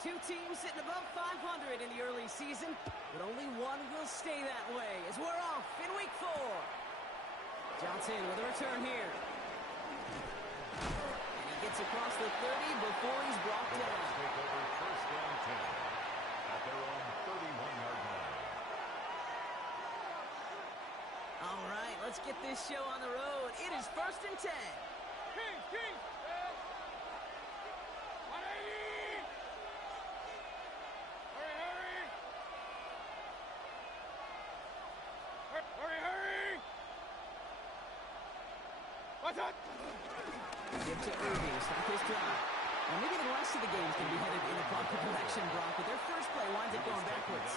Two teams sitting above 500 in the early season, but only one will stay that way as we're off in week 4. Johnson with a return here. And he gets across the 30 before he's brought down. Take over first down 10 at their own 31-yard line. All right, let's get this show on the road. It is 1st and 10. Kings! 180! Hurry! What's up? Give to Irving, stop his drive. Now maybe the rest of the game's going to be headed in the proper direction, Brock, but their first play winds up going backwards.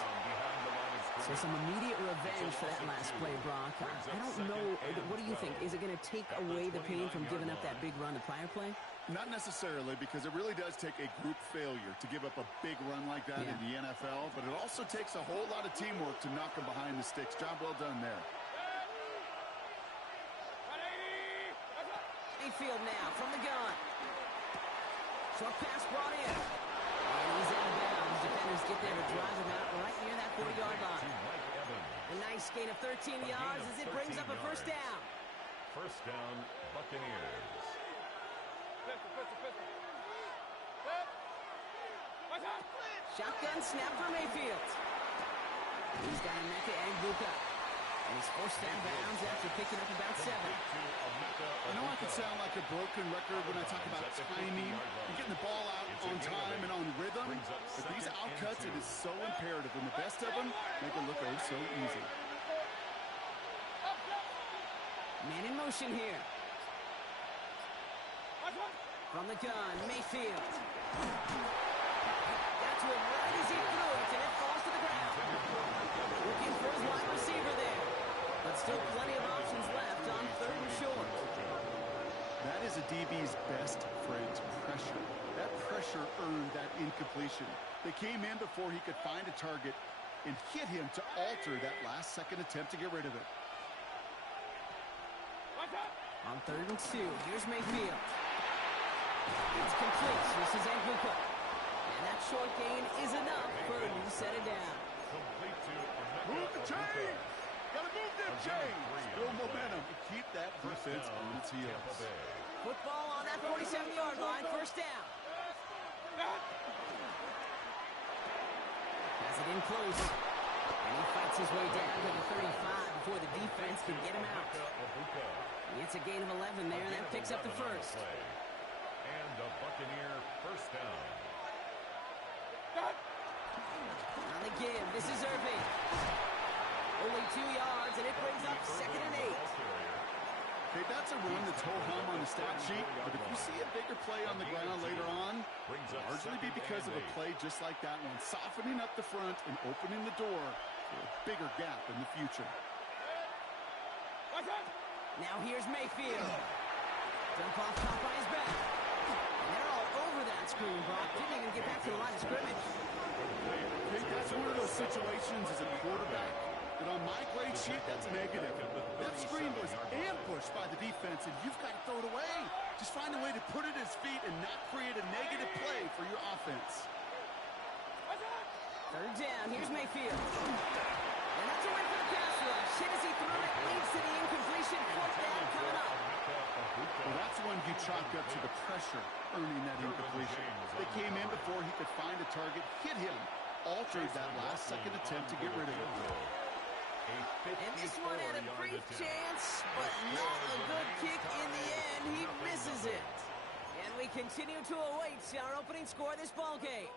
So some immediate revenge for that last play, Brock. I don't know. What do you think? Is it going to take away the pain from giving up that big run the prior play? Not necessarily, because it really does take a group failure to give up a big run like that in the NFL, but it also takes a whole lot of teamwork to knock them behind the sticks. Job well done there. Mayfield now from the gun. Short pass brought in. And he's out of bounds. Defenders get there to drive him out right near that 40-yard line. A nice gain of 13 yards as it brings up a first down. First down, Buccaneers. Shotgun snap for Mayfield. He's got Emeka and Buka. And he's forced out of bounds after picking up about 7. I know I can sound like a broken record when I talk about timing and getting the ball out on time and on rhythm, but these outcuts, it is so imperative, and the best of them make it look so easy. Man in motion here. From the gun, Mayfield. That's one right as he threw it, and it falls to the ground. Looking for his wide receiver there. But still plenty of options left on 3rd and short. That is a DB's best friend, pressure. That pressure earned that incompletion. They came in before he could find a target and hit him to alter that last-second attempt to get rid of it. On 3rd and 2, here's Mayfield. It's complete. This is Anguka. And that short gain is enough for him to set it down. Complete to Move the chain! Gotta move them chains! Build momentum to keep that defense on its heels. Football on that 47-yard line, first down. Has it in close. And he fights his way down to the 35 before the defense can get him out. He gets a gain of 11 there, and that picks up the first. And a Buccaneer first down. On the give, this is Irving. Only 2 yards, and it brings up 2nd and 8. Okay, that's a run that's ho-hum on the stat sheet, but if you see a bigger play on the ground later on, it'll largely be because of a play just like that one, softening up the front and opening the door for a bigger gap in the future. Now here's Mayfield. Dump off top by his back. And they're all over that screen, Brock. Didn't even get back to the line of scrimmage. I think that's one of those situations as a quarterback that on my grade sheet, that's negative. That screen was ambushed by the defense, and you've got to throw it away. Just find a way to put it at his feet and not create a negative play for your offense. 3rd down, here's Mayfield. And that's away for the pass rush. Hit as he threw it, leads to the incompletion. 4th down coming up. Well, that's one you chalked up to the pressure earning that incompletion. They came in before he could find a target, hit him, altered that last-second attempt to get rid of it. And this one had a brief chance, but not a good kick in the end. He misses it. And we continue to await our opening score of this ballgame.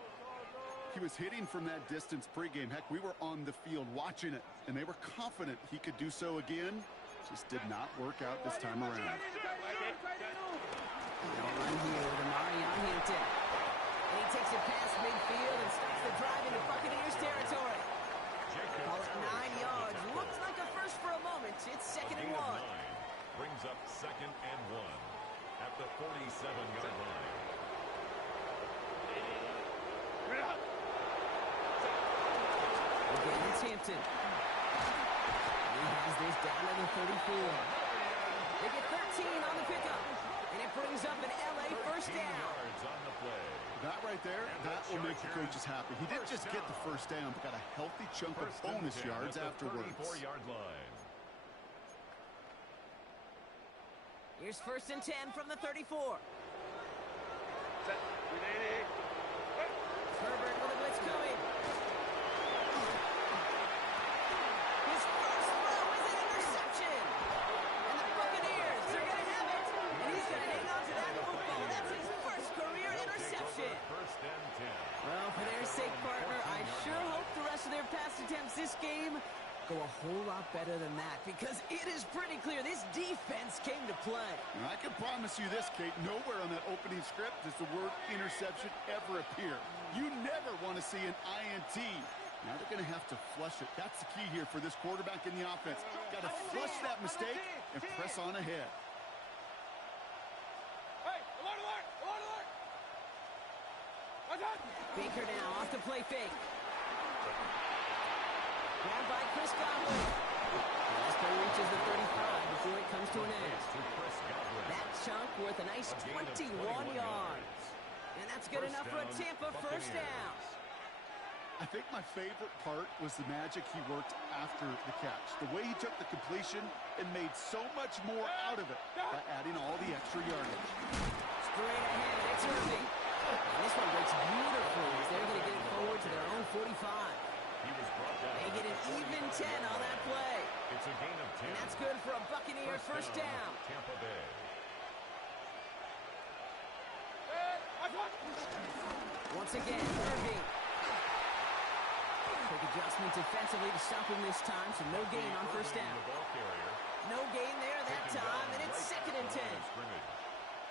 He was hitting from that distance pregame. Heck, we were on the field watching it, and they were confident he could do so again. Just did not work out this time around. They'll run here with Amari on Hampton. And he takes it past midfield and stops the drive into Buccaneers territory. Call it 9 yards. Looks like a first for a moment. It's 2nd and 1. Brings up 2nd and 1 at the 47-yard line. Again, it's Hampton. He has this down to the 34. They get 13 on the pickup. And it brings up an LA first down. 13 yards on the play. That right there, that will make the coaches happy. He didn't just get the first down, but got a healthy chunk of bonus yards afterwards. 34-yard line. Here's 1st and 10 from the 34. Set. 380. Herbert with a blitz coming. His first throw is an interception. And the Buccaneers are going to have it. And he's going to hang on to that football. That's his first career interception. First and 10. Well, for their sake, partner, I sure hope the rest of their pass attempts this game go a whole lot better than that, because it is pretty clear this defense came to play. And I can promise you this, Kate, nowhere on that opening script does the word interception ever appear. You never want to see an INT. Now they're going to have to flush it. That's the key here for this quarterback in the offense. Got to flush that mistake and press on ahead. Hey, alert, alert, alert, alert. What's that? Baker now off the play fake. Grabbed by Chris Godwin. And this play reaches the 35 before it comes to an end. That chunk worth a nice 21 yards. And that's good enough for a Tampa first down. I think my favorite part was the magic he worked after the catch. The way he took the completion and made so much more out of it by adding all the extra yardage. Straight ahead, it's Irving. And this one breaks beautifully as they're going to get it forward to their own 45. He was brought down. They get an even 10 on that play. It's a gain of 10. And that's good for a Buccaneer first down. Tampa Bay. Once again, Irving. Quick adjustment defensively to stop him this time, so no gain on first down. No gain there that time, and it's 2nd and 10.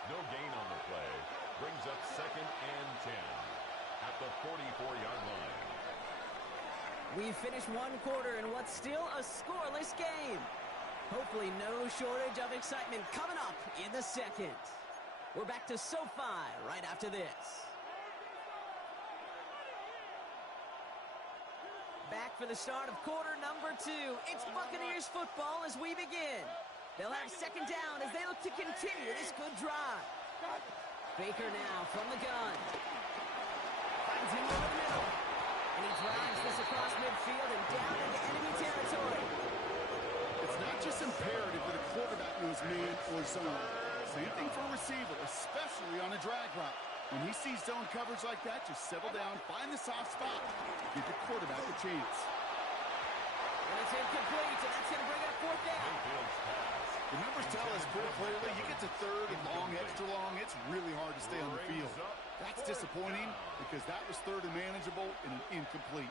No gain on the play. Brings up 2nd and 10 at the 44-yard line. We've finished one quarter in what's still a scoreless game. Hopefully no shortage of excitement coming up in the second. We're back to SoFi right after this. Back for the start of quarter number 2. It's Buccaneers football as we begin. They'll have 2nd down as they look to continue this good drive. Baker now from the gun. Finds him over the middle. And he drives this across midfield and down into enemy territory. It's not just imperative that a quarterback knows man or zone. Same thing for a receiver, especially on a drag route. When he sees zone coverage like that, just settle down, find the soft spot, give the quarterback a chance. And it's incomplete, and that's going to bring up 4th down. The numbers tell us pretty clearly, you get to 3rd and long, extra long, it's really hard to stay on the field. That's disappointing because that was 3rd and manageable and an incomplete.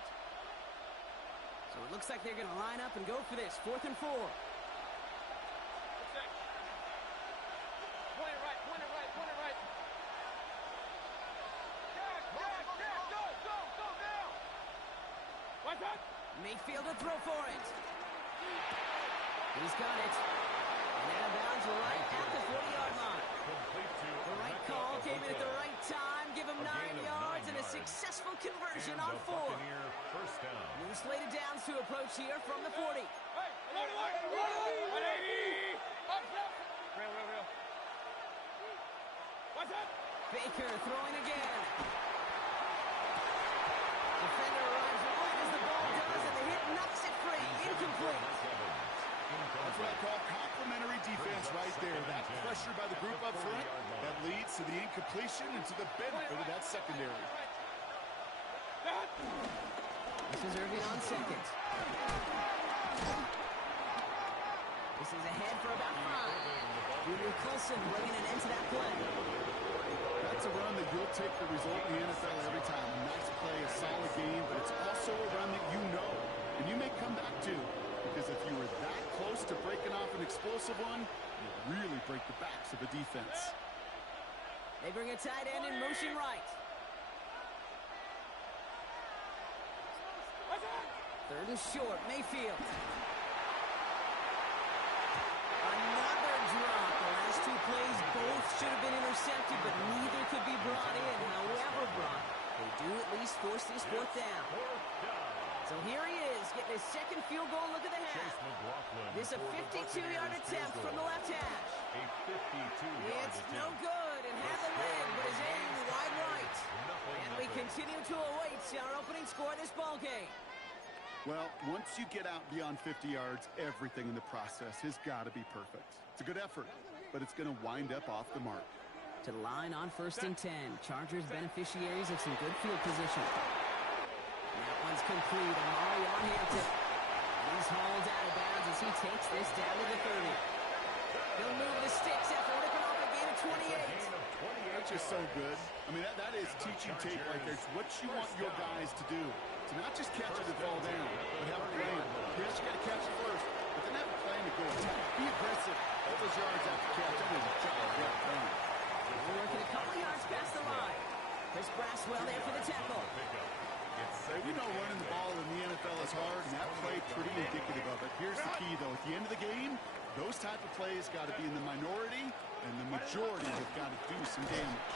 So it looks like they're going to line up and go for this. 4th and 4. Point it right, point it right, point it right. Go down. What's that? Mayfield to throw for it. He's got it. And out of bounds right at the 40-yard line. The right call came in at the right time. Give him 9 yards and a successful conversion on 4. First down. New slated downs to approach here from the 40. Hey, alert, alert. 180. Up. Real. What's that? Baker throwing again. Defender arrives right as the ball does, and the hit knocks it free. Incomplete. That's what I call complimentary defense right there. That pressure by the group up front, that leads to the incompletion and to the benefit of that secondary. This is Irving on 2nd. This is ahead for about 5. Junior Colson bringing an end to that play. That's a run that you'll take the result in the NFL every time. A nice play, a solid game, but it's also a run that you know, and you may come back to. Because if you were that close to breaking off an explosive one, you really break the backs of the defense. They bring a tight end in motion right. 3rd and short, Mayfield. Another drop. The last 2 plays both should have been intercepted, but neither could be brought in. However, Brock, they do at least force this 4th down. So here he is, getting his 2nd field goal look at the half. This a 52-yard attempt from the left hash. A 52-yard It's no good and had the leg, but his aim wide right. continue to await our opening score of this ball game. Well, once you get out beyond 50 yards, everything in the process has got to be perfect. It's a good effort, but it's going to wind up off the mark. To the line on 1st and 10. Chargers beneficiaries of some good field position. And that one's complete. Amari on Hampton. And he's hauled out of bounds as he takes this down to the 30. He'll move the sticks after ripping off a gain of 28. That's just so good. I mean, that is teaching tape right there. It's what you want your guys to do. To not just catch it and fall down, but have a plan. Yes, you got to catch it first, but then have a plan to go attack. Be aggressive. All those yards after catch. That is a job well done. We're working a couple yards past the line. Chris Braswell there for the tackle. Hey, we know running the ball in the NFL is hard, and that play pretty indicative of it. Here's the key, though. At the end of the game, those type of plays got to be in the minority, and the majority have got to do some damage.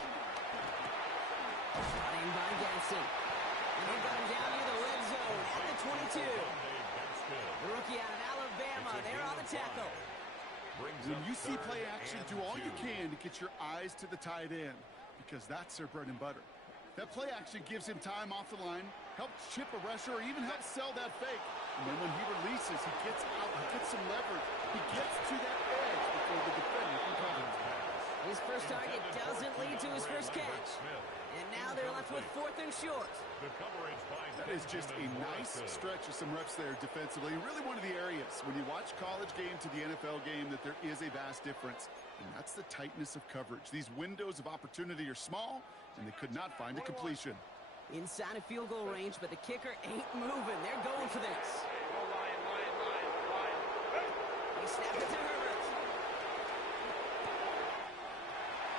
Running by Gadsden. And they've got him down near the red zone at the 22. The rookie out of Alabama, they're on the tackle. When you see play action, do all you can to get your eyes to the tight end, because that's their bread and butter. That play action gives him time off the line, helps chip a rusher, or even helps sell that fake. And then when he releases, he gets out, he gets some leverage. He gets to that edge before the defender can cover. His first target doesn't lead to his first catch. And now they're left with 4th and short. That is just a nice stretch of some reps there defensively. Really one of the areas when you watch college game to the NFL game that there is a vast difference. And that's the tightness of coverage. These windows of opportunity are small, and they could not find a completion. Inside of field goal range, but the kicker ain't moving. They're going for this. They snap it to Herbert.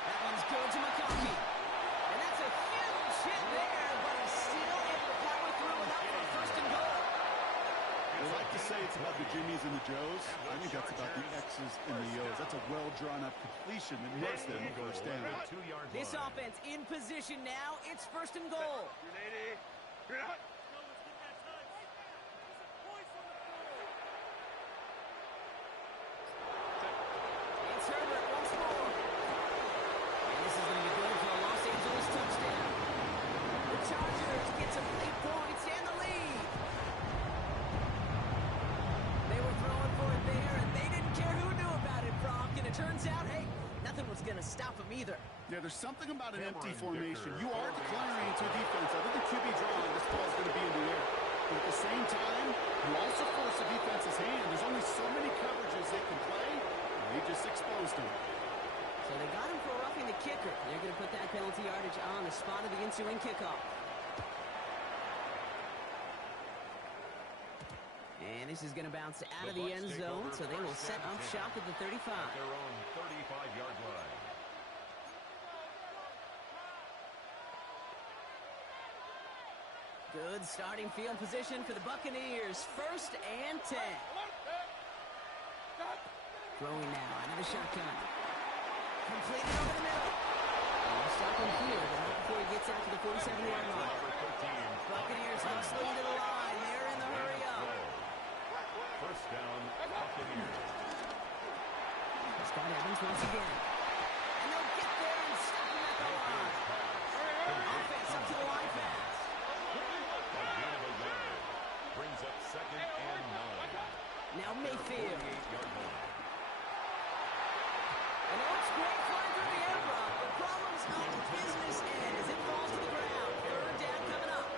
That one's good to McConkey. And that's a huge hit there, but he's still able to power through without for 1st and goal. They like to say it's about the Jimmies and the Joes. I think that's about the X's and the O's. That's a well-drawn-up completion that makes them a first down. This offense in position now. It's 1st and goal. It's Herbert once more. And this is going to be good for a Los Angeles touchdown. The Chargers get some 8 points and the lead. They were throwing for it there, and they didn't care who knew about it, Brock. And it turns out, hey, nothing was going to stop them either. Yeah, there's something about an empty formation. You are declaring into a defense. Other than QB draw, this ball's going to be in the air. But at the same time, you also force the defense's hand. There's only so many coverages they can play, and they just exposed them. So they got him for roughing the kicker. They're going to put that penalty yardage on the spot of the ensuing kickoff. And this is going to bounce out of the end zone, so they will set up shop at the 35. Their own 35-yard line. Good starting field position for the Buccaneers. 1st and 10. Throwing now out of the shotgun. Completed over the middle. And we'll stop him here, but not before he gets out to the 47-yard line. Buccaneers hustling to the line. They're in the hurry up. 1st down, Buccaneers. Scott Evans once again. And they'll get there and stop him at the line. Offense up to the line fast. Brings up 2nd and 9. Now Mayfield. 38-yard line. And it looks great flying through the air, Brock. The problem's on the business end as it falls to the ground. 3rd down coming up.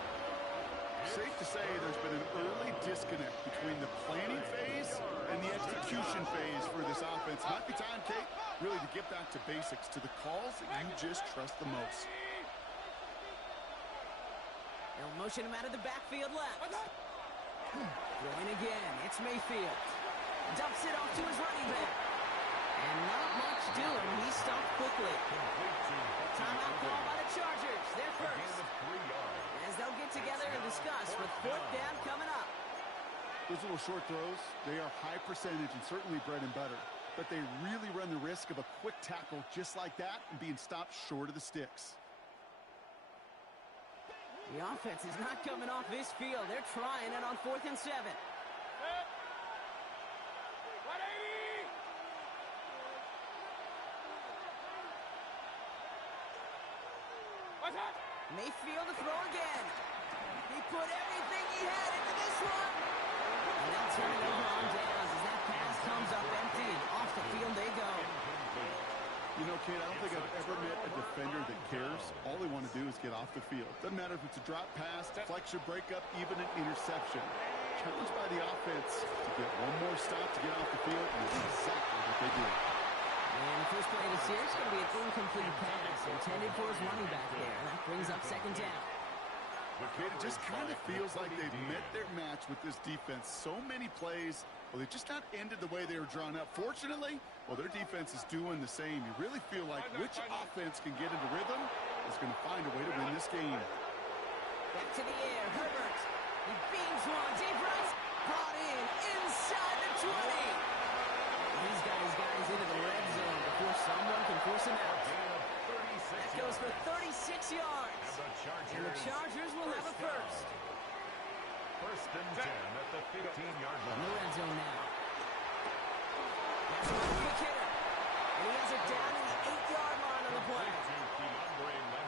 Safe to say there's been an early disconnect between the planning phase and the execution phase for this offense. Might be time, Kate, really to get back to basics, to the calls that you just trust the most. They'll motion him out of the backfield left. Throwing again. It's Mayfield. Dumps it off to his running back. And not much doing. He stopped quickly. Timeout call by the Chargers. They're first. As they'll get together and discuss with 4th down coming up. Those little short throws, they are high percentage and certainly bread and butter. But they really run the risk of a quick tackle just like that and being stopped short of the sticks. The offense is not coming off this field. They're trying it on 4th and 7. Mayfield to throw again. He put everything he had into this one. And they'll turn it over on downs as that pass comes up empty. And off the field they go. You know, Kate, I don't think I've ever met a defender that cares. All they want to do is get off the field. Doesn't matter if it's a drop pass, deflection, breakup, even an interception. Challenged by the offense to get one more stop to get off the field, and that's exactly what they do. And the first play of the series is going to be an incomplete pass intended for his running back there. That brings up second down. But Kate, it just kind of feels like they've met their match with this defense. So many plays, well, they've just not ended the way they were drawn up. Fortunately, well, their defense is doing the same. You really feel like which offense can get into rhythm is going to find a way to win this game. Back to the air, Herbert. He beams one, deep right, brought in, inside the 20. These guys into the red zone before someone can force him out. That goes for 36 yards. And the Chargers will have a first. First and 10 at the 15-yard line. In the red zone now. That's a quick hitter. And he has it down in the 8-yard line on the play.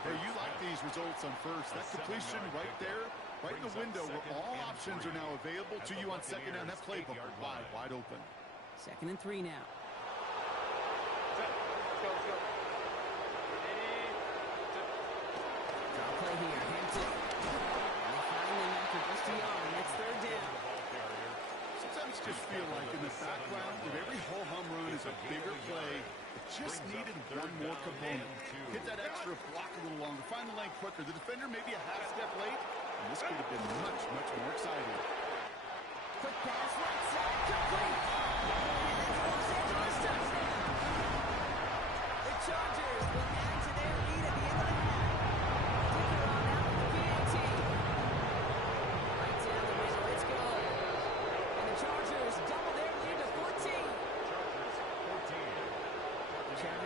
Hey, you like these results on first. That completion right there, right in the window where all options are now available to you on second down. That playbook is wide open. Second and 3 now. Play here, Hampton. And they finally after just a yard. That's third down. Sometimes you just feel like in the background, with every ho-hum run is a bigger play. It just needed one more component. Hit that extra block a little longer. Find the lane quicker. The defender maybe a half step late. And this could have been much more exciting. Quick pass, right side, complete. And that's a Los Angeles touchdown. The Chargers will add to their lead at the end of the half.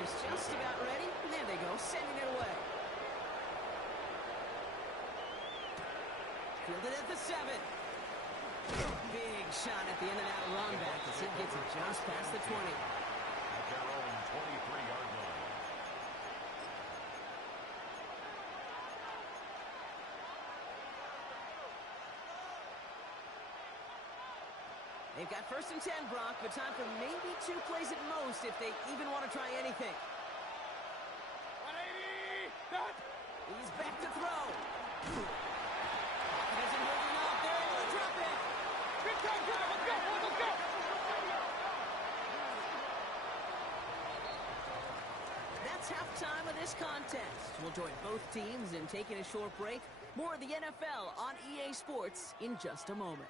Just about ready. There they go, sending it away. Fielded at the 7. Big shot at the end of that run back as he gets it just past the 20. At their own 23-yard line. They've got first and 10, Brock, but time for maybe 2 plays at most if they even want to try anything. 180! He's back to throw. He isn't holding off. They're able to drop it. Good time, let's go, let's go! That's halftime of this contest. We'll join both teams in taking a short break. More of the NFL on EA Sports in just a moment.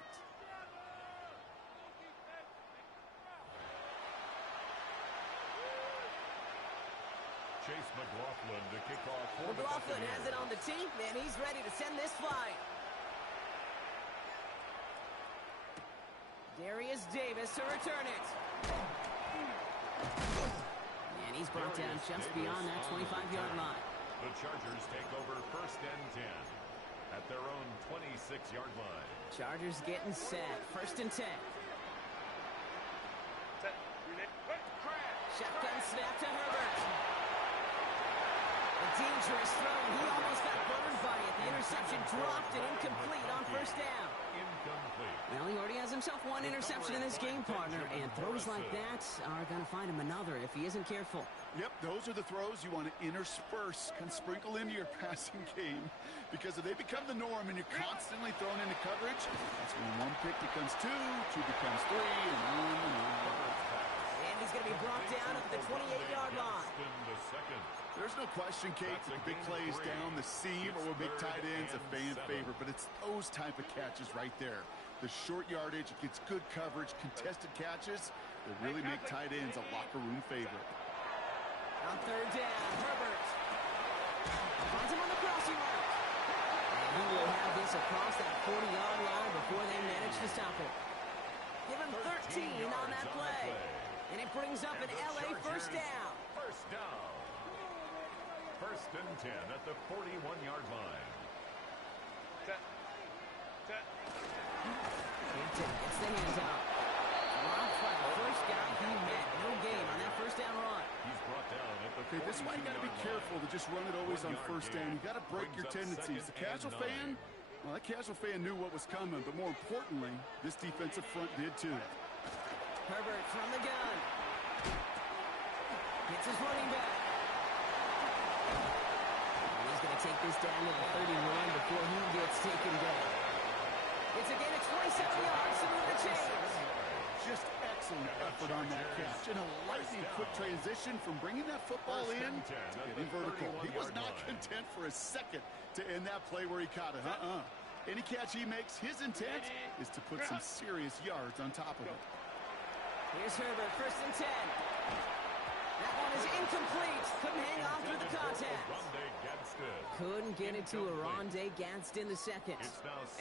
Chase McLaughlin to kick off for the McLaughlin has it on the tee, and he's ready to send this flying. Darius Davis to return it. And he's brought down just beyond that 25-yard line. The Chargers take over first and 10 at their own 26-yard line. Chargers getting set. First and 10. Shotgun snap to Herbert. A dangerous throw, and he almost got burned by it. The interception dropped and incomplete on first down. Incomplete. Well, he already has himself one interception in this game, partner, and throws like that are going to find him another if he isn't careful. Yep, those are the throws you want to intersperse and sprinkle into your passing game, because if they become the norm and you're constantly thrown into coverage, that's when one pick becomes 2 becomes 3, and on. And he's going to be brought down at the 28-yard line. There's no question, Kate, that the big plays down the seam or big tight ends a fan favorite, but it's those type of catches right there. The short yardage, it gets good coverage, contested catches that really make tight ends a locker room favorite. On third down, Herbert finds him on the crossing route. And he will have this across that 40-yard line before they manage to stop it. Give him 13 on that play. And it brings up an LA first down. First down. First and 10 at the 41-yard line. Hampton gets the hands out. First guy he met. No gain on that first down run. He's brought down at the Okay, this is why you got to be careful to just run it always on first down. You got to break your tendencies. The casual fan, well, that casual fan knew what was coming, but more importantly, this defensive front did too. Herbert from the gun. Hits his running back. And he's going to take this down to the 31 before he gets taken down. It's a gain of 27 yards to move the chains. Just excellent effort on that catch. And a lightning quick transition from bringing that football in to getting vertical. He was not content for a second to end that play where he caught it. Any catch he makes, his intent is to put some serious yards on top of it. Here's Herbert, 1st and 10. That one is incomplete. Couldn't hang on through the contact. Couldn't get it to Aronde Gadsden the second.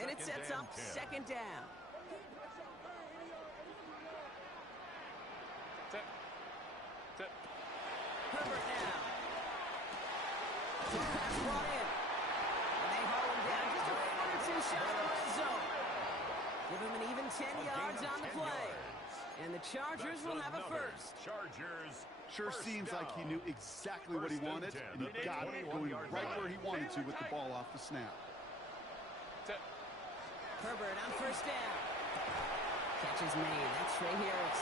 And it sets up 2nd down. Herbert now. Pass brought in. And they haul him down just a foot or two short of the red zone. Give him an even 10 yards on the play. And the Chargers will have a first. Sure seems like he knew exactly what he wanted, and he got it going right where he wanted to with the ball off the snap. Herbert on 1st down. Catch is made. That's Trey Harris.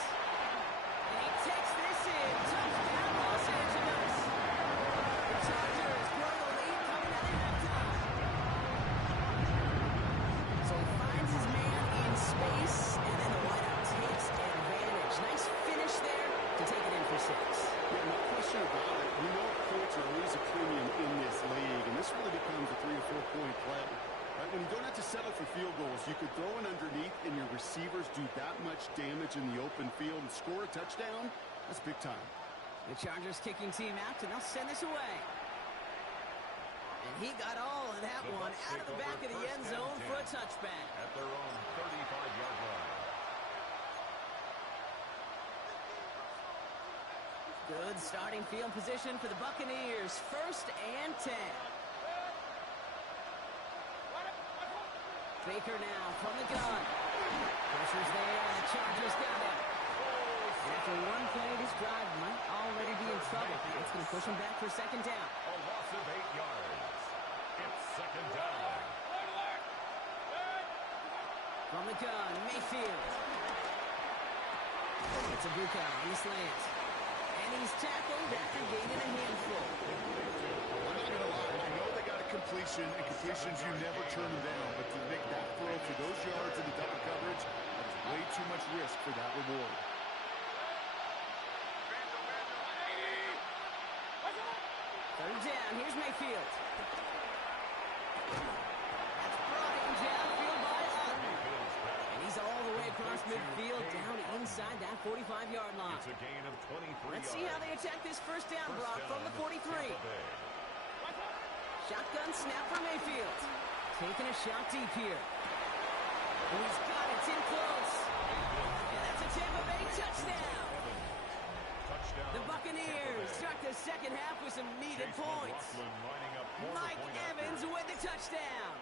And he takes this in. Touchdown, Los Angeles. The Chargers grow the lead coming out of halftime. So he finds his man in space, and then the wideout takes advantage. Nice finish there to take it in for 6. Yeah, no question about it. We know points are always a premium in this league, and this really becomes a 3 or 4 point play. Right? When you don't have to settle for field goals, you could throw it underneath, and your receivers do that much damage in the open field and score a touchdown. That's big time. The Chargers kicking team out, and they'll send this away. And he got all of that one out of the back of the end zone for a touchback. At their own 35-yard line. Good starting field position for the Buccaneers. 1st and 10. Baker now from the gun. Pressure's there, and the Chargers got it. And after one play, this drive might already be in trouble. It's going to push him back for 2nd down. A loss of 8 yards. It's 2nd down. From the gun, Mayfield. It's a Buka on the slant. And he's tackled after gaining a handful. I'm not going to lie. I know they got a completion, and completions, you never turn them down. But to make that throw for those yards in the double coverage, that is way too much risk for that reward. 3rd down, here's Mayfield. That's brought in downfield by Otten. And he's all the way across midfield, down inside that 45-yard line. It's a gain of 23 Let's see how they attack this 1st down, Brock, from the 43. Shotgun snap for Mayfield. Taking a shot deep here. And he's got it. It's in close. And that's a Tampa Bay touchdown. The Buccaneers start the 2nd half with some needed points. Mike Evans with the touchdown.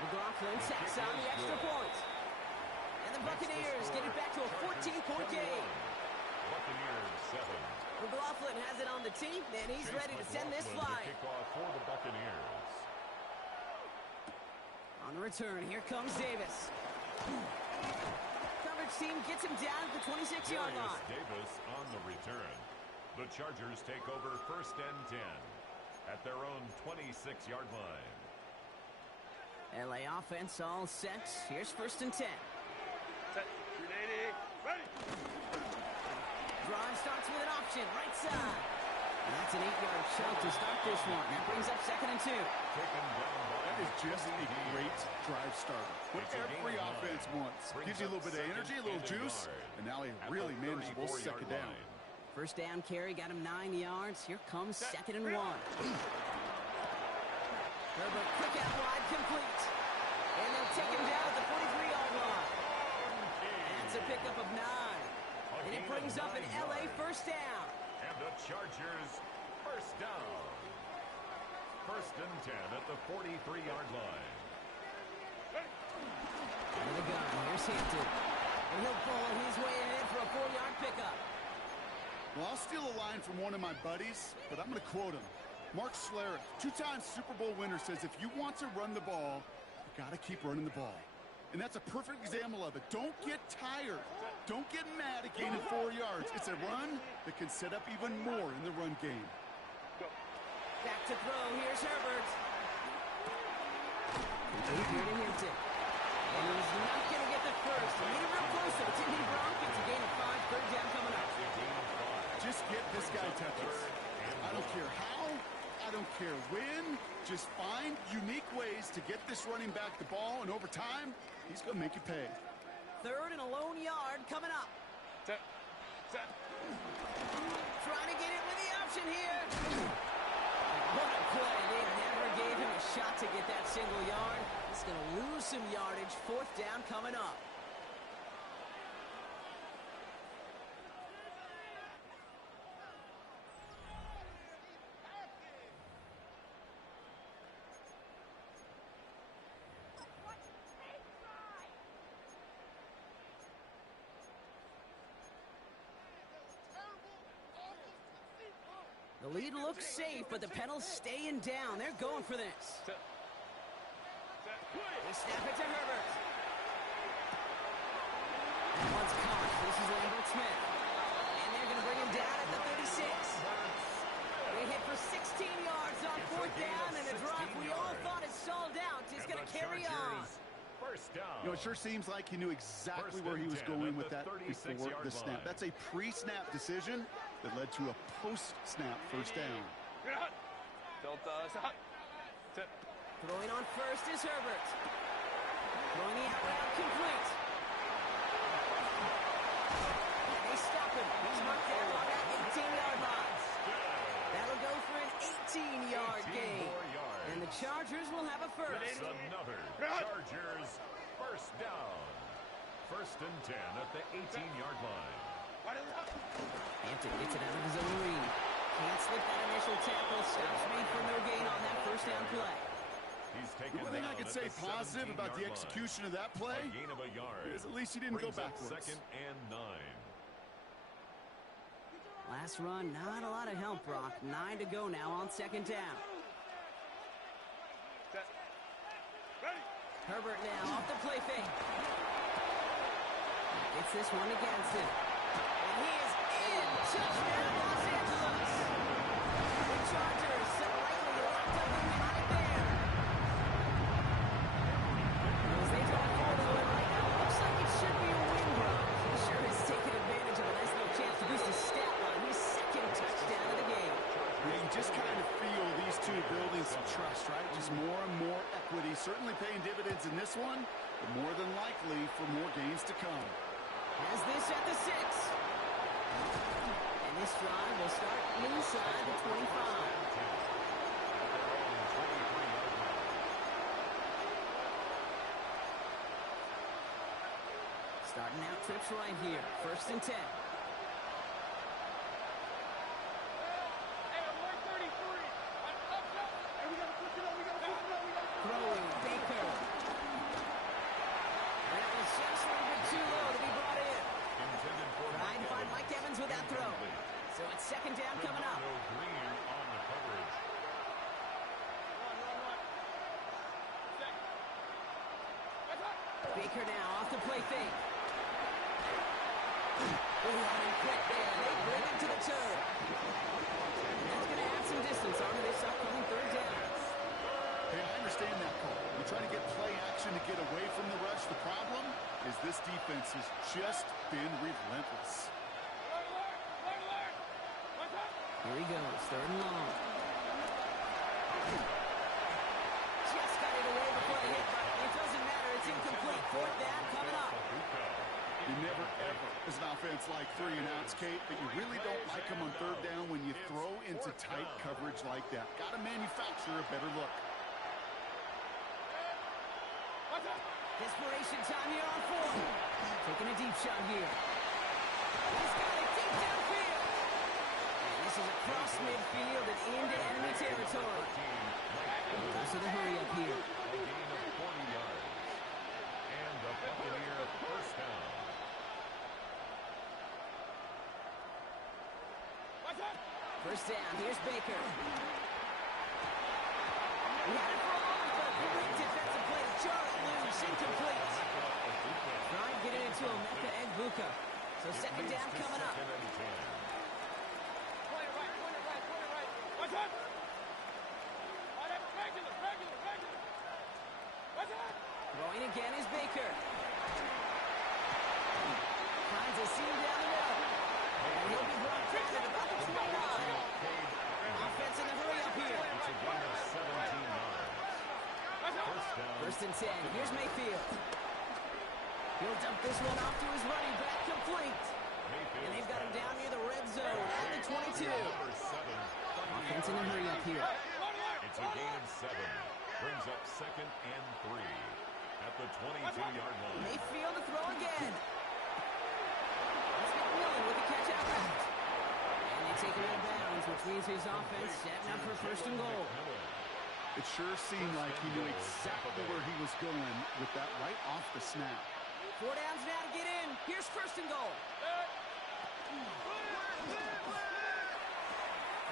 McLaughlin tacks on the extra point. And the Buccaneers get it back to a 14-point game. Buccaneers 7. McLaughlin has it on the team, and he's ready to send this flight. Kickoff for the Buccaneers. On the return, here comes Davis. Coverage team gets him down at the 26-yard line. Davis on the return. The Chargers take over 1st and 10 at their own 26-yard line. LA offense all set. Here's 1st and 10. Set. Ready. Drive starts with an option, right side. And that's an 8-yard chunk to start this one. That brings up 2nd and 2. That is just a great drive starter. What every offense wants. Gives you a little bit of energy, a little juice, and now a really manageable 2nd down. 1st down carry got him 9 yards. Here comes 2nd and 1. Herbert quick out wide, complete. And they'll take him down at the 43-yard line. That's a pickup of 9. And it brings up an LA 1st down. And the Chargers 1st down. 1st and 10 at the 43-yard line. Into the gun, here's Hampton. And he'll pull his way in for a 4-yard pickup. Well, I'll steal a line from one of my buddies, but I'm going to quote him. Mark Schlereth, two-time Super Bowl winner, says if you want to run the ball, you got to keep running the ball. And that's a perfect example of it. Don't get tired. Don't get mad at gaining 4 yards. It's a run that can set up even more in the run game. Back to throw. Here's Herbert. Complete here to Hinton. And he's not going to get the first. He made it real close, though. It's Indy Bronk. It's a gain of 5. Third down coming up. Just get this guy touches. I don't care how. I don't care when. Just find unique ways to get this running back the ball, and over time, he's going to make you pay. Third and a lone yard coming up. Set. Trying to get it with the option here. What a play. They never gave him a shot to get that single yard. He's going to lose some yardage. Fourth down coming up. The lead looks safe, but the Penals staying down. They're going for this. They snap it to Herbert. That one's caught. This is Lambert Smith. And they're going to bring him down at the 36. They hit for 16 yards on fourth down, and a drive we all thought is stalled out is going to carry on. First down. You know, it sure seems like he knew exactly where he was going with that before the snap. That's a pre-snap decision that led to a post-snap first down. Throwing on first is Herbert. Throwing the out route complete. And they stop him. He's marked down on that 18-yard line. That'll go for an 18-yard gain. And the Chargers will have a first. Another Chargers first down. First and 10 at the 18-yard line. Hampton gets it out of his own read. Can't slip that initial tackle. Stops made for no gain on that first down play. The one thing I could say positive about the execution of that play is at least he didn't go backwards. Second and 9. Last run, not a lot of help, Brock. 9 to go now on second down. Herbert now off the play fake. Gets this one against him. And he is in. Touchdown, Los Angeles. The Chargers likely locked up behind there. As they drive forward to win right now, looks like it should be a win, Brock. He sure has taken advantage of a nice little chance to boost his stat line. His second touchdown of the game. You can just kind of feel these two building some trust, right? Just more and more equity. Certainly paying dividends in this one, but more than likely for more games to come. Has this at the 6. And this drive will start inside the 25. Starting out trips right here. First and 10. Throwing Baker. That was just a little bit too low to be brought in. Trying to find Mike Evans with that throw. So it's second down coming up. Baker now off the play fake. Running quick there. They bring him to the turn. And that's going to add some distance onto this upcoming third down. Hey, I understand that call. You're trying to get play action to get away from the rush. The problem is this defense has just been relentless. Here he goes, third and long. Just got it away before the hit, but it doesn't matter. It's incomplete. Fourth down coming up. You never, ever, as an offense, like 3 and outs, Kate, but you really don't like them on third down when you throw into tight coverage like that. Got to manufacture a better look. Desperation time here on 4. Taking a deep shot here. He's got it deep downfield. And this is across midfield and into enemy territory. Goes to the hurry up here. A gain of 40 yards. And the Buccaneer first down. First down. Here's Baker. He had it for a moment, but a great defensive play to jar it loose. Incomplete. Trying to get it into Emeka Egbuka. So second down coming up. Watch out! Regular. Watch out! Throwing again is Baker. Finds a seam down the middle. And he'll be brought down at about the 20 line. Offense in the hurry up here. It's a gain of 17 yards. First and 10. Here's Mayfield. He'll dump this one off to his running back, complete. And they've got him down near the red zone at the 22. Offense in the hurry up here. It's a gain of 7. Brings up second and 3 at the 22-yard line. Mayfield to throw again. Let's get Millen with the catch out route. And they take it out of bounds, which means his offense setting up for first and goal. It sure seemed like he knew exactly where he was going with that right off the snap. 4 downs now to get in. Here's first and goal.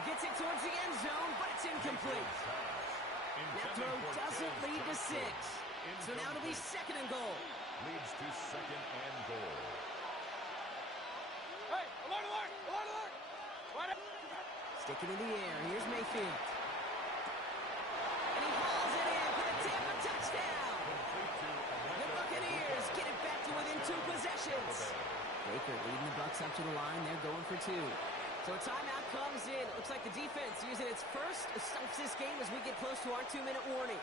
Gets it towards the end zone, but it's incomplete. That throw doesn't lead to 6. So now it'll be second and goal. Leads to second and goal. Hey, alert! Sticking in the air. Here's Mayfield. And he hauls it in for the Tampa touchdown. The Buccaneers get it back to within 2 possessions. Baker leading the Bucs up to the line. They're going for 2. So a timeout comes in. Looks like the defense using its first stops this game as we get close to our 2-minute warning.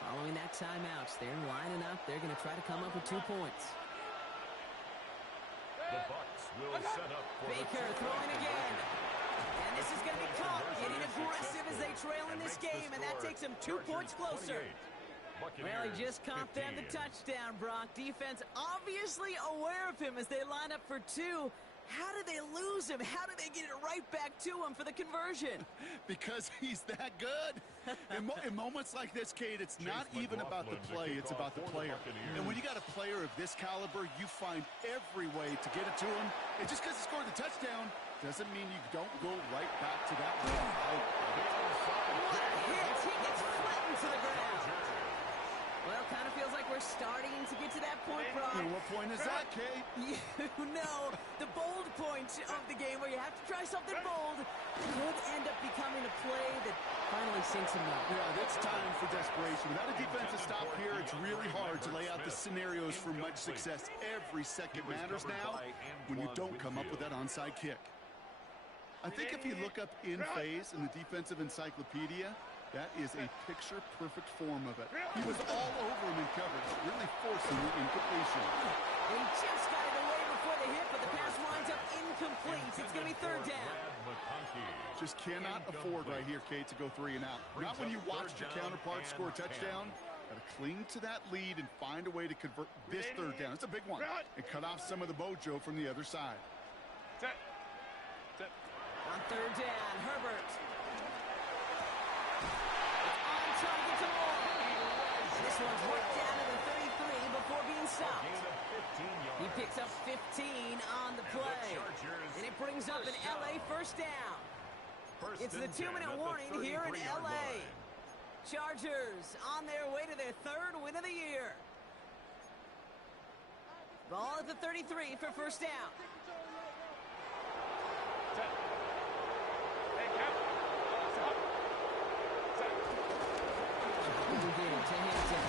Following that timeout, they're lining up. They're going to try to come up with 2 points. The Bucs will set up for Baker throwing again. And this is going to be caught, getting aggressive as they trail in this game, and that takes them 2 points closer. Well, he just caught them the touchdown, Brock. Defense obviously aware of him as they line up for 2. How did they lose him? How did they get it right back to him for the conversion? Because he's that good. In moments like this, Kate, it's not even about the play, it's about the player. And when you got a player of this caliber, you find every way to get it to him. And just because he scored the touchdown doesn't mean you don't go right back to that way. What a hit! He gets flattened to the ground. Well, kind of feels like we're starting to get to that point, Brock. And what point is that, Kate? You know, the bold point of the game where you have to try something bold could end up becoming a play that finally sinks him up. Yeah, it's time for desperation. Without a defensive stop here, it's really hard to lay out the scenarios for much success. Every second matters now when you don't come up with that onside kick. I think if you look up in phase in the defensive encyclopedia, that is a picture-perfect form of it. He was all over him in coverage, really forcing the incompletion. He just got it away before the hit, but the pass winds up incomplete. It's going to be third down. Just cannot afford right here, Kate, to go 3 and out. Not when you watched your counterpart score a touchdown. Got to cling to that lead and find a way to convert this third down. It's a big one. And cut off some of the mojo from the other side. On third down, Herbert. This one's worked down to the 33 before being stopped. He picks up 15 on the play. And it brings up an LA first down. It's the 2-minute warning here in LA. Chargers on their way to their 3rd win of the year. Ball at the 33 for first down. To Hampton.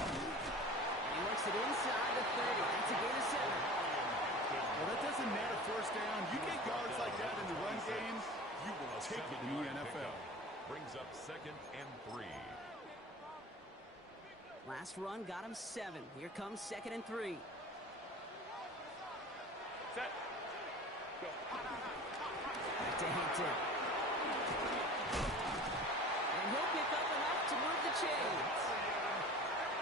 He works it inside the 30. That's a gain of 7. Well, that doesn't net a first down. You get yards like that in the run game, you will take it in the NFL. Brings up second and 3. Last run got him 7. Here comes second and 3. Set. Go. Back to Hampton. And he'll pick up enough to move the chains.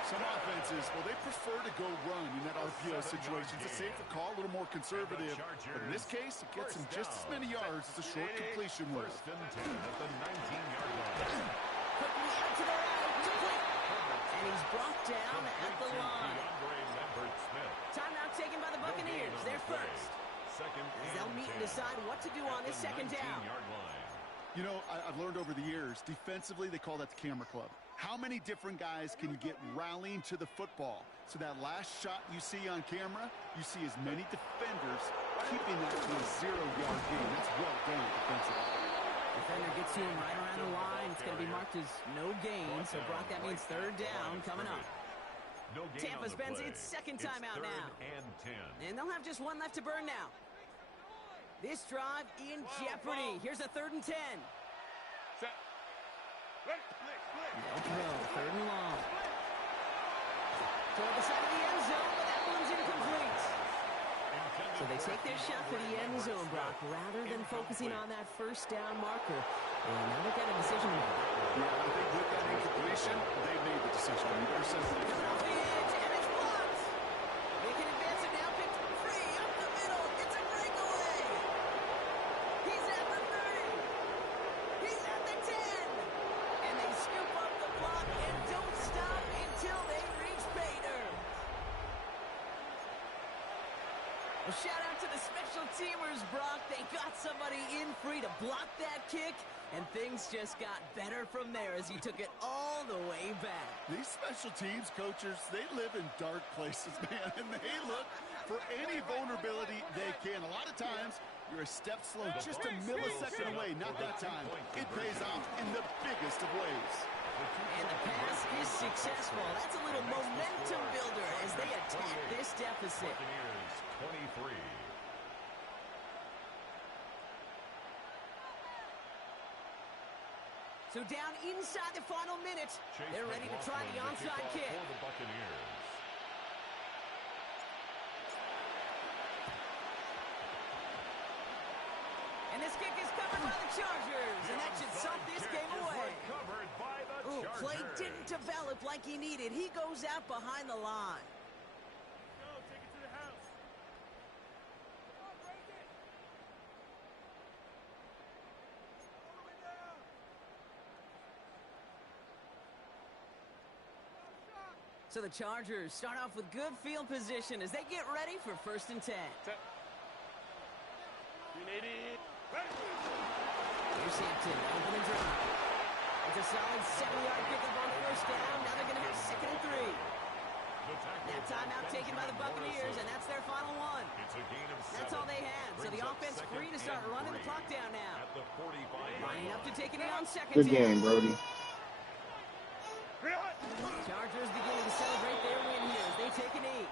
Some offenses, well, they prefer to go run in that RPO situation. It's a safer call, a little more conservative. But in this case, it gets him just as many yards as a short completion would. First and 10 at the 19-yard line. Quickly out to the right, complete. And he's brought down at the line. Timeout taken by the Buccaneers. They're first. They'll meet and decide what to do on this second down. You know, I've learned over the years, defensively, they call that the camera club. How many different guys can you get rallying to the football? So that last shot you see on camera, you see as many defenders keeping that to a 0-yard gain. That's well done defensively. Defender gets to him right around the line. It's going to be marked as no gain. So, Brock, that means third down coming up. Tampa spends its second time out now. And they'll have just one left to burn now. This drive in jeopardy. Here's a 3rd and 10. They'll throw, 3rd and long. Toward the side of the end zone, but that one's incomplete. So they take their shot for the end zone, Brock, rather than focusing on that first down marker. And now they've got a decision to make. Yeah, I think with that incompletion, they've made the decision. You better say something. Coming off the edge, and it's blocked. They can advance it now, picked free, up the middle. It's a breakaway. He's at the 30. He's at the 10. And they scoop up the block and don't stop until they reach pay dirt. A shout out to the special teamers, Brock. They got somebody in free to block that kick, and things just got better from there as he took it all the way back. These special teams coaches, they live in dark places, man, and they look for any vulnerability they can. A lot of times, you're a step slow, just a millisecond away. Not that time. It pays off in the biggest of ways. And the pass is successful. That's a little momentum builder as they attack this deficit. 23. So down inside the final minute, they're ready to try the onside kick. And this kick is covered by the Chargers, and that should suck this game away. Ooh, play didn't develop like he needed. He goes out behind the line. So the Chargers start off with good field position as they get ready for 1st and 10. Here's Hampton, open and drive. It's a solid 7-yard pickup on 1st down. Now they're going to have 2nd and 3. That timeout taken by the Buccaneers, and that's their final one. That's all they had. So the offense free to start running the clock down now. Lining up to take it in on 2nd down. Good game, Brody. Chargers beginning to celebrate their win here as they take a knee.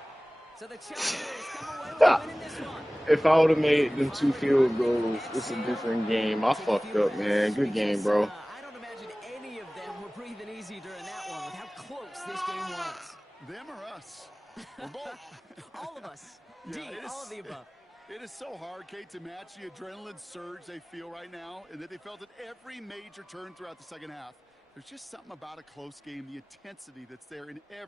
So the Chargers come away with winning this one. If I would have made them 2 field goals, it's a different game. I fucked up, man. Good game, bro. I don't imagine any of them were breathing easy during that one with how close this game was. Them or us? Or both? All of us. Yeah, all of the above. It is so hard, Kate, to match the adrenaline surge they feel right now, and that they felt at every major turn throughout the second half. There's just something about a close game, the intensity that's there in every